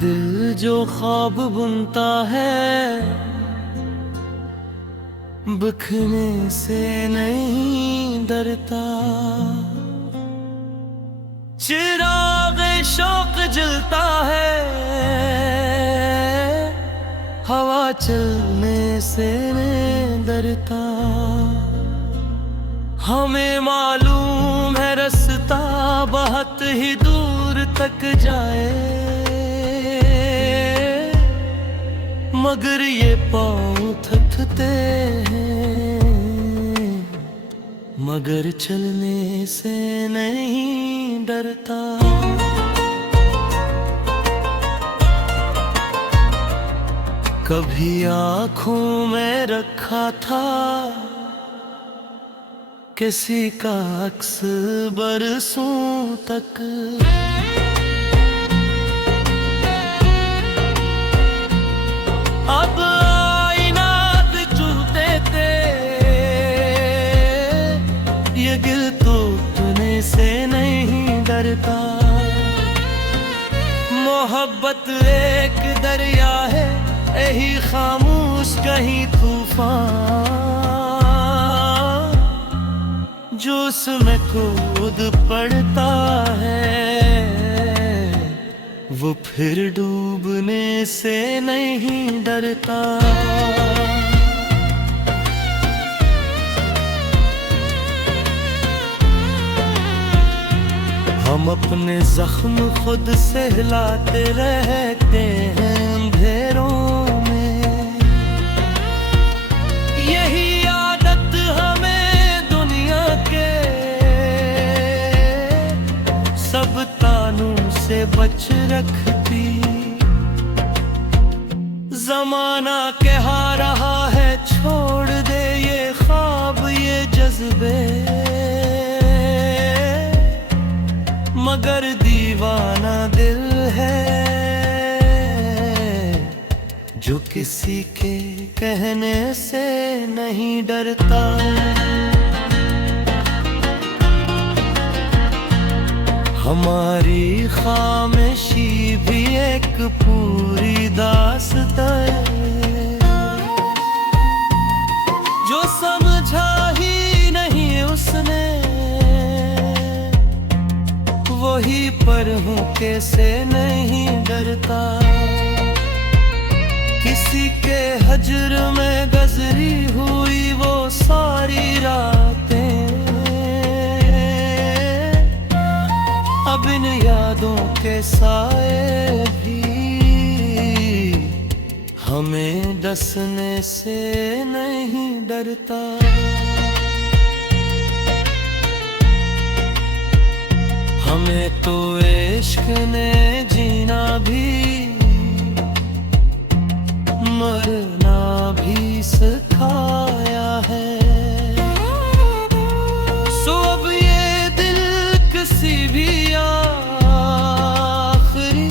दिल जो ख्वाब बुनता है बिखरने से नहीं डरता। चिराग शौक जलता है हवा चलने से नहीं डरता। हमें मालूम है रास्ता बहुत ही दूर तक जाए, मगर ये पाँव थकते हैं, मगर चलने से नहीं डरता। कभी आँखों में रखा था किसी का अक्स बरसों तक। अब आईनात चूते थे ये गिल टूटने से नहीं डरता। मोहब्बत एक दरिया है यही खामोश कहीं तूफान, जो उसमें कूद पड़ता है वो फिर डूबने से नहीं डरता। हम अपने जख्म खुद सहलाते रहते हैं अंधेरों में, यही आदत हमें दुनिया के सब तानों से बच रखती। जमाना कह रहा है छोड़ दे ये ख्वाब ये जज्बे, मगर दीवाना दिल है जो किसी के कहने से नहीं डरता। हमारी खामोशी भी एक पूरी दास्तां है, जो समझा ही नहीं उसने वही पर हूँ कैसे नहीं डरता। किसी के हजर में गजरी हुई वो सारी रातें, अब इन यादों के साए भी हमें डसने से नहीं डरता। हमें तो इश्क ने जीना भी मरना भी सिखाया है। सो अब ये दिल किसी भी आखिरी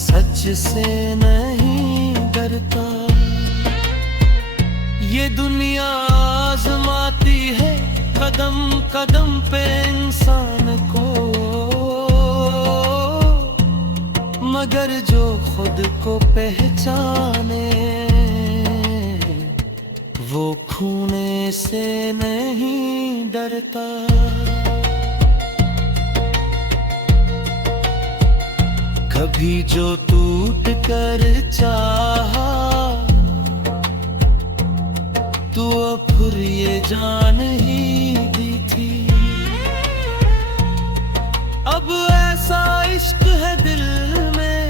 सच से नहीं डरता। ये दुनिया आजमाती है कदम कदम पे इंसान को, मगर जो खुद को पहचाने वो खोने से नहीं डरता। कभी जो टूट कर चाहा तो फिर ये जान ही दी थी। अब ऐसा इश्क है दिल में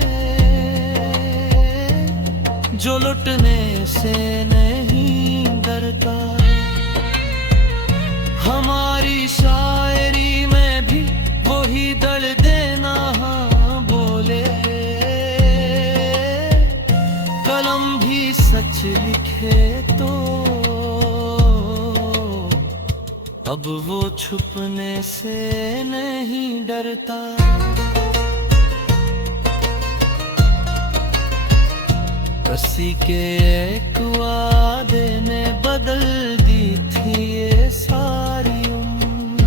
जो लुटने से नहीं डरता। हमारी शायरी में भी वही दर्द देना बोले, कलम भी सच लिखे तो अब वो छुपने से नहीं डरता। किसी के एक वादे ने बदल दी थी ये सारी उम्र,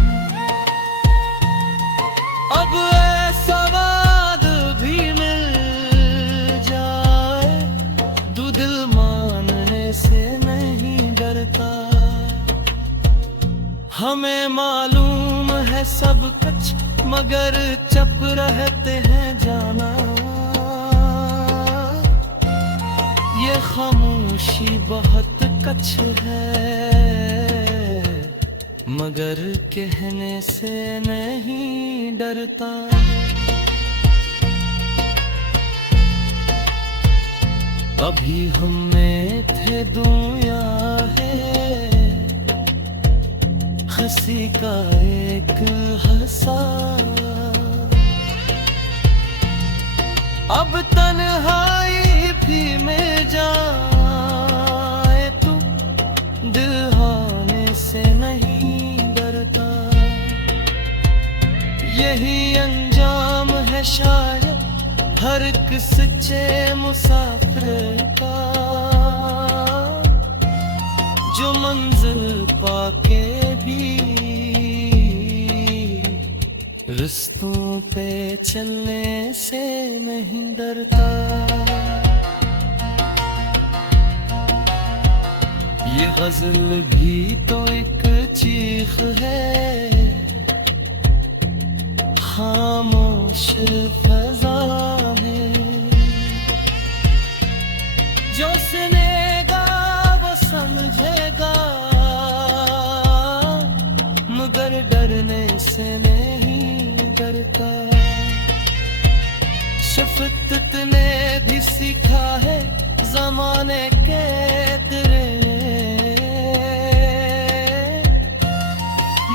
अब ऐसा वादा भी मिल मालूम है सब कुछ मगर चुप रहते हैं जाना। ये खामोशी बहुत कच है मगर कहने से नहीं डरता। अभी हम में थे दुनिया है हंसी का एक हंसा। अब तन्हाई भी में जाए तू दिल हारने से नहीं डरता। यही अंजाम है शायद हर एक सच्चे मुसाफिर का जो मंजिल पाके भी रिश्तों पे चलने से नहीं डरता। ये गजल भी तो एक चीख है खामोश फजा में। जो सुनेगा वो समझेगा मगर डरने से नहीं डरता। शफकत ने भी सीखा है ज़माने के तेरे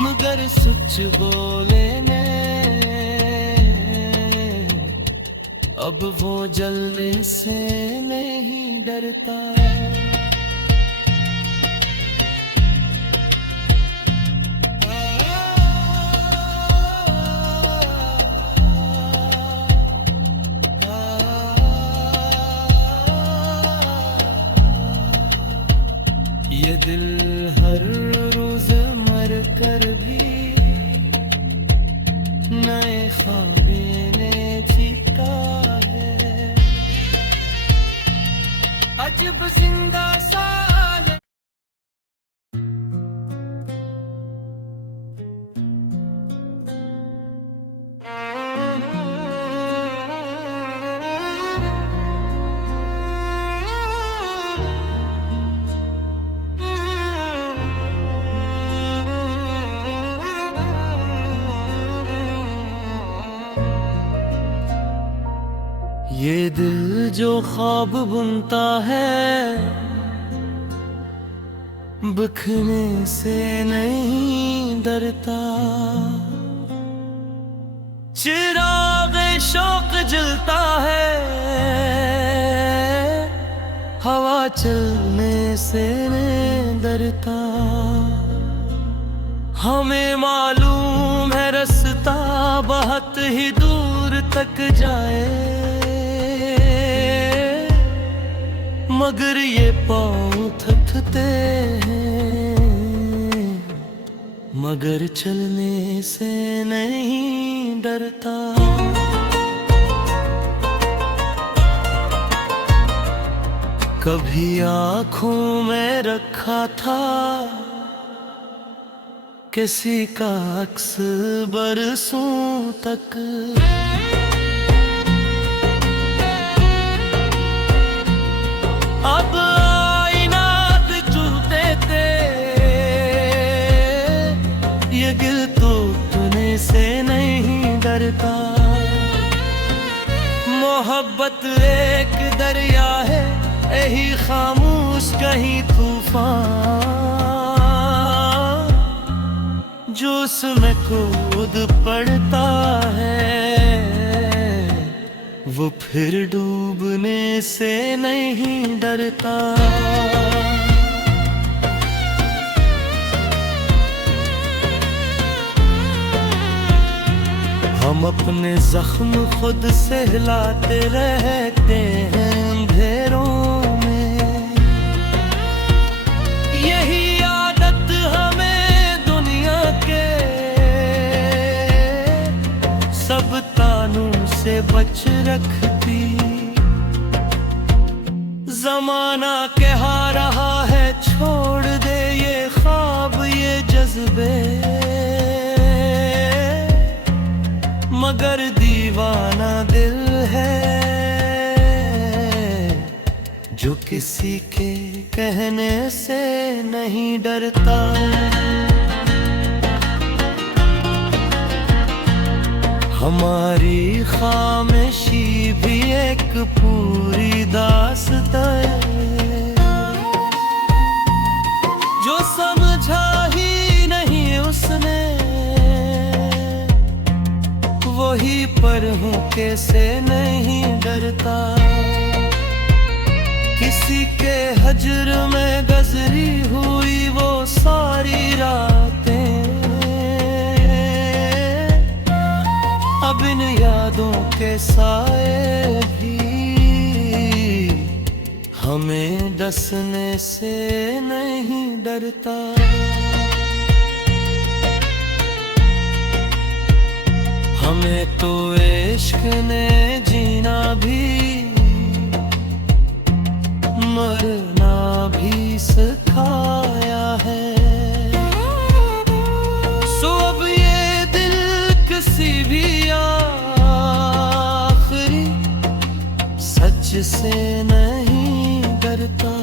मगर सच बोले ने अब वो जलने से नहीं डरता। ये दिल हर रोज मर कर भी नए ख्वाबे ने जीता है। अजब जिंदा सा ये दिल जो ख्वाब बुनता है बिखरने से नहीं डरता। चिराग शौक जलता है हवा चलने से नहीं डरता। हमें मालूम है रास्ता बहुत ही दूर तक जाए मगर ये पाँव थकते हैं मगर चलने से नहीं डरता। कभी आँखों में रखा था किसी का अक्स बरसों तक। अब आईना चुनते थे ये गिल तो तूने से नहीं डरता। मोहब्बत एक दरिया है यही खामोश कहीं तूफान जो उसमें कूद पड़ता है वो फिर डूबने से नहीं डरता। हम अपने जख्म खुद सहलाते रहते हैं अंधेरों में। यही आदत हमें दुनिया के सब तानों से बच रखती। जमाना कहा रहा है छोड़ दे ये ख्वाब ये जज्बे किसी के कहने से नहीं डरता। हमारी खामोशी भी एक पूरी दास्तां है। जो समझा ही नहीं उसने, वही पर हूँ कैसे नहीं डरता। किसी के हजर में गुजरी हुई वो सारी रातें, अब इन यादों के साए भी हमें डसने से नहीं डरता। हमें तो इश्क ने जीना भी मरना भी सिखाया है। सो अब ये दिल किसी भी आखिरी सच से नहीं डरता।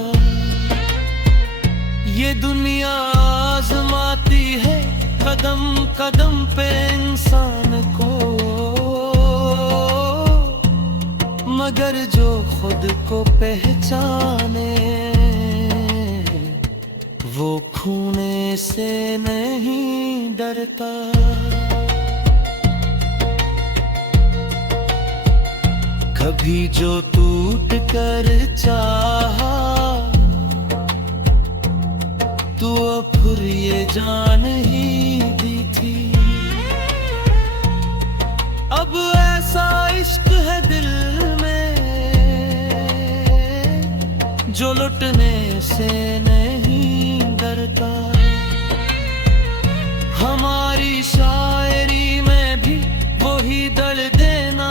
ये दुनिया आजमाती है कदम कदम पे इंसान को, मगर जो खुद को पहचाने वो खोने से नहीं डरता। कभी जो टूट कर चाहा तो फिर ये जान ही दी थी। अब ऐसा इश्क है दिल में जो लुटने से नहीं डरता। हमारी शायरी में भी वही दर्द देना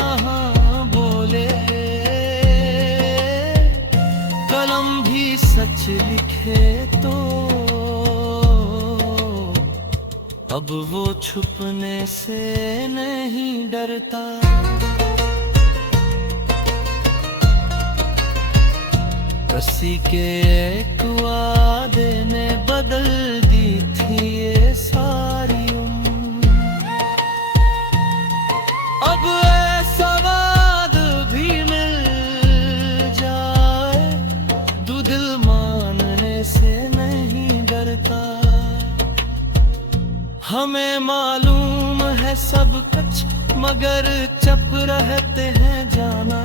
बोले, कलम भी सच लिखे तो अब वो छुपने से नहीं डरता। किसी के एक वादे ने बदल दी थी ये सारी उम्र, अब ऐसा वाद भी मिल जाए तो दिल मानने से नहीं डरता। हमें मालूम है सब कुछ मगर चुप रहते हैं जाना।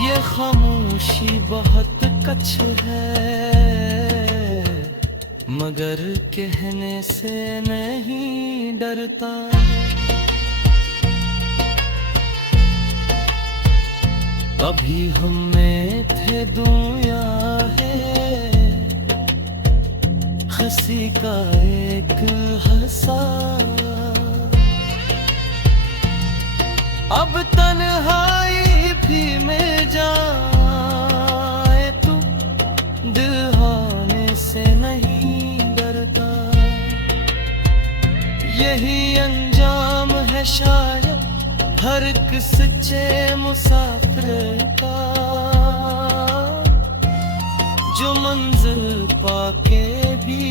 ये खामोशी बहुत कच है मगर कहने से नहीं डरता। अभी हम में थे दुनिया है हंसी का एक हंसा, अब तन्हाई भी मिल जाए तो दिल हारने से नहीं डरता। यही अंजाम है शायद हर एक सच्चे मुसाफिर का, जो मंजिल पाके भी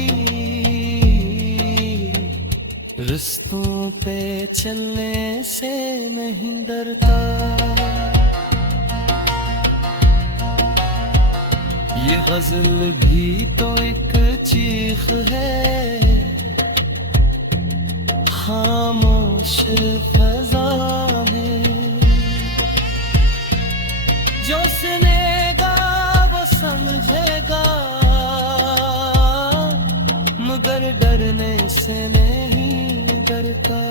रिश्तों पे चलने से नहीं डरता। ये गजल भी तो एक चीख है खामोश फजा में, जो सुनेगा वो समझेगा मगर डरने से नहीं डरता।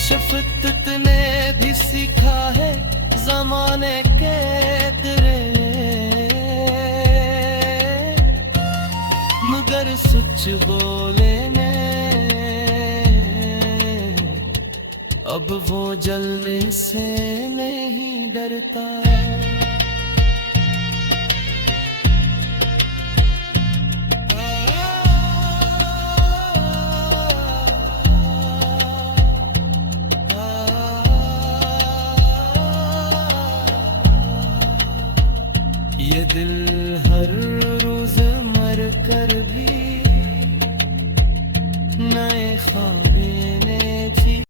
शफकत ने भी सीखा है ज़माने के तेरे, मगर सच बोले में अब वो जलने से नहीं डरता। दिल हर रोज मर कर भी नए ख्वाब